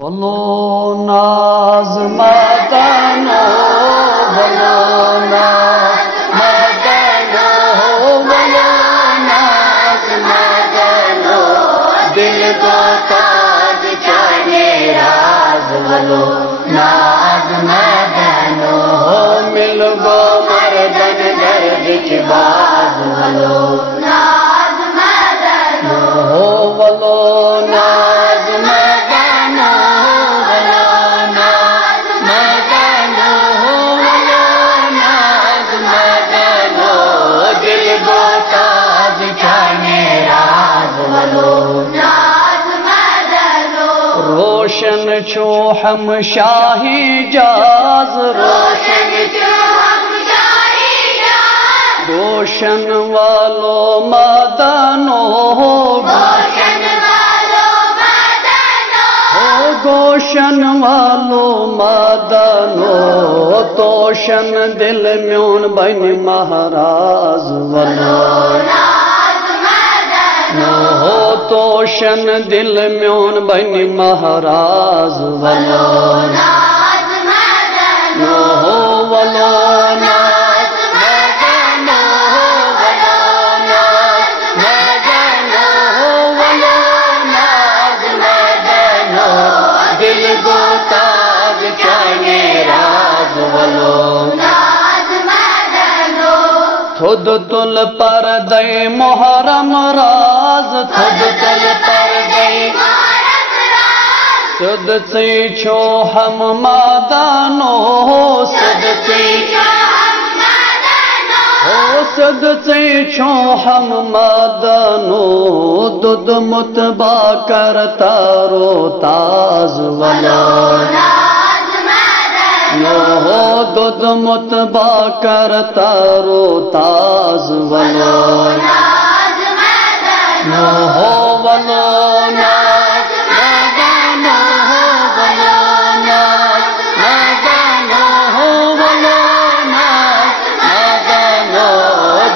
बोलो नाज मदनो, बोलो नाज मदनो, बोलो नाज मदनो, दिल को ताज जाने राज, बोलो नाज मदनो, मिल गो मर्दन दर्द की बाज, बोलो नाज मदनो, बोलो नाज मदनो, रोशन छो हम शाही जाज, रोशन छो हम शाही जाज, रोशन वालो मदनो, गोशन वालो मदनो, गोशन वालो मदनो, तोशन दिल म्योन बन महाराज, वलो हो तोशन दिल म्योन बनी महाराज, वलो नाज मदनो, वलो नाज मदनो, वलो नाज मदनो, वलो नाज मदनो, दिल को ताज जाने राज, वलो नाज मदनो, खुद तुल पर दे मोहरम राज, खुद तुल पर दे मोहरम राज, सुद से छो हम मदनो, सुद से छो हम मदनो, ओ सुद से छो हम मदनो, दुद मुतबा करता रो ताज, वलो नाज मदनो, हो दुद मुतबा करता रो ताज, वलो नाज मदनो, हो वलो नाज मदनो, वलो नाज मदनो, वलो नाज मदनो,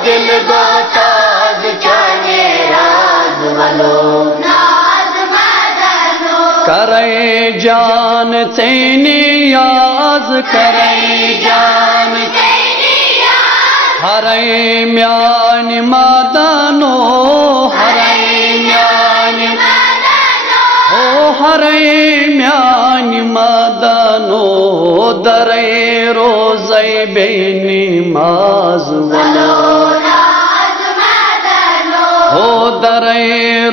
दिल को ताज जाने राज, वलो नाज मदनो, करे जान तेनी याज, करे जान तेनी याज, हरे म्यान मदनो, हरे म्यान मदनो, ओ हरे म्यान मदनो, दरे रोज़े बेनी माज, वलो नाज मदनो, ओ दरे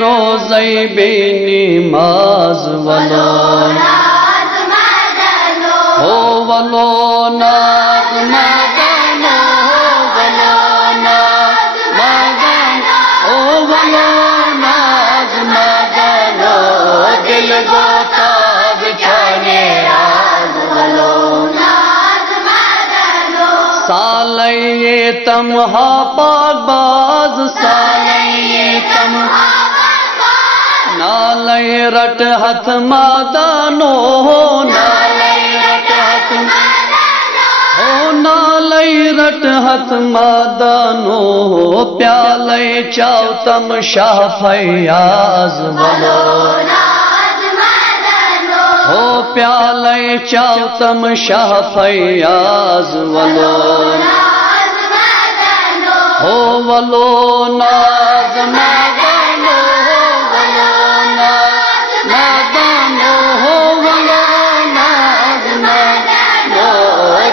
रोज़े बेनी माज, वलो नाज मदनो, ओ वलो नाज मदनो, वलो नाज मदनो, ओ वलो नाज मदनो, दिल को ताज जाने राज, वलो नाज मदनो, सालये तमहा पाकबाज, सालये तमहा पाकबाज, नालय रट हथ मदनो, नालय रट हथ मदनो, ओ नालय रट हथ मदनो, प्याले चाव तम शाह फयाज, वलो नाज मदनो, ओ प्याले चाव तम शाह फयाज, वलो नाज मदनो, ओ वलो नाज मदनो, वलो नाज मदनो, वलो नाज मदनो,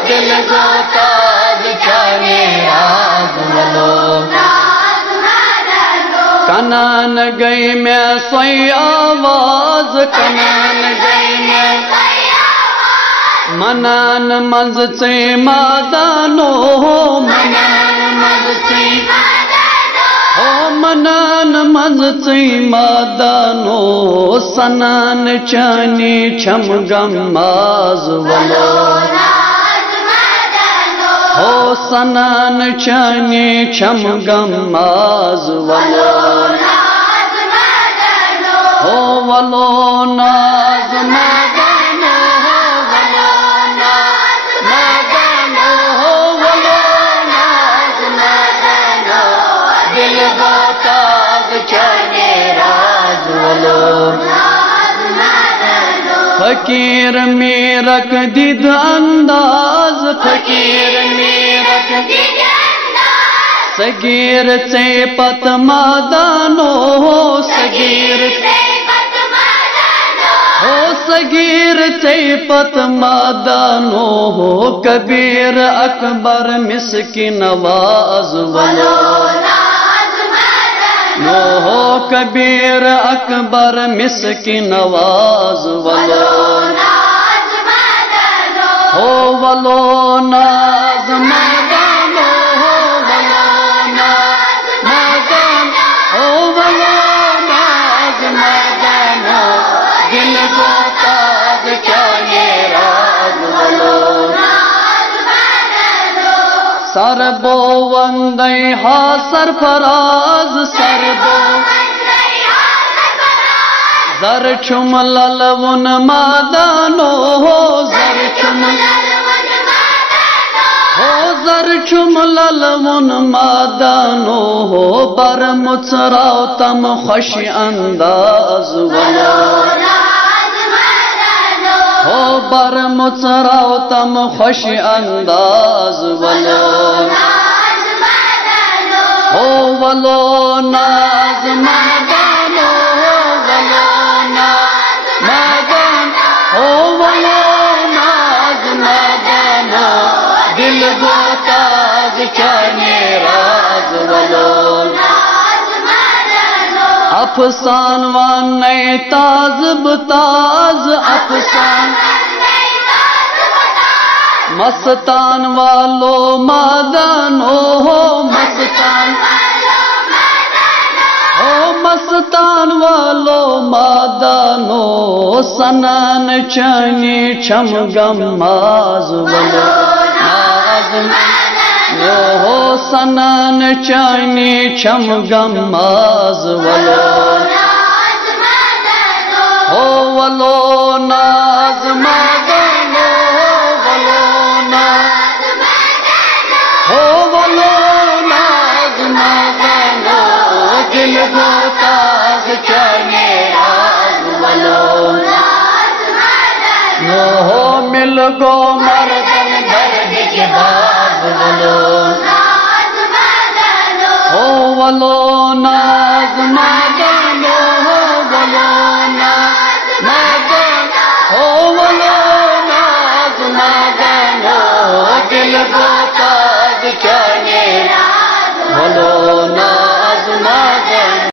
दिल को ताज जाने राज, वलो नाज मदनो, कनान गई मैं सोई आवाज, कनान गई मैं सोई आवाज, मनान मंज से मदनो, मनान मंज से मदनो, ओ मनान मंज से मदनो, सनान चानी छम गमाज, वलो नाज मदनो, ओ सनान चानी छम गमाज, वलो नाज मदनो, ओ वलो नाज मदनो, वलो नाज मदनो, वलो नाज मदनो, दिल को ताज जाने राज, वलो नाज मदनो। फकीर मेरक दिद अंदाज फकीर मेरक दिद अंदाज सगीर चे पत मादानो सगीर हो सगीर चे पत मादानो हो कबीर अकबर मिसकी नवाज वलो नो हो कबीर अकबर मिसकी नवाज वलो हो वलो नाज मदानो हो वलो नाज मदान हो वलो नाज मदानो दिल को ताज क्या राज वलो सरबो वंदे हा सरफराज सरबो जर छुम ललवन मादानो हो जर छुम हो जर छुम ललवन मादानो हो बर मुचराव तम खुश अंदाज वलो हो बर मुचराव तम खुश अंदाज वलो हो वलो नाज मदानो हो वलो नाज मदान हो वलो नाज मदानो दिल गोताज चाने राज वलो अफसान वाने ताज बताज अफसान मस्तान वालो मादानो हो मस्तान हो मस्तान वालो मादानो सनान चनी छम गमाज वलो नाज नो हो सनान चनी छम गमाज वलो हो वलो नाज मदानो हो वलो नाज मदानो दिल को ताज चाने राज वलो नो हो मिल गो मर्दन दर्द के बाज वलो हो वलो नाज मदानो हो वलो नाज मदान हो वलो नाज मदानो दिल को ताज चाने वलो नाज मदान।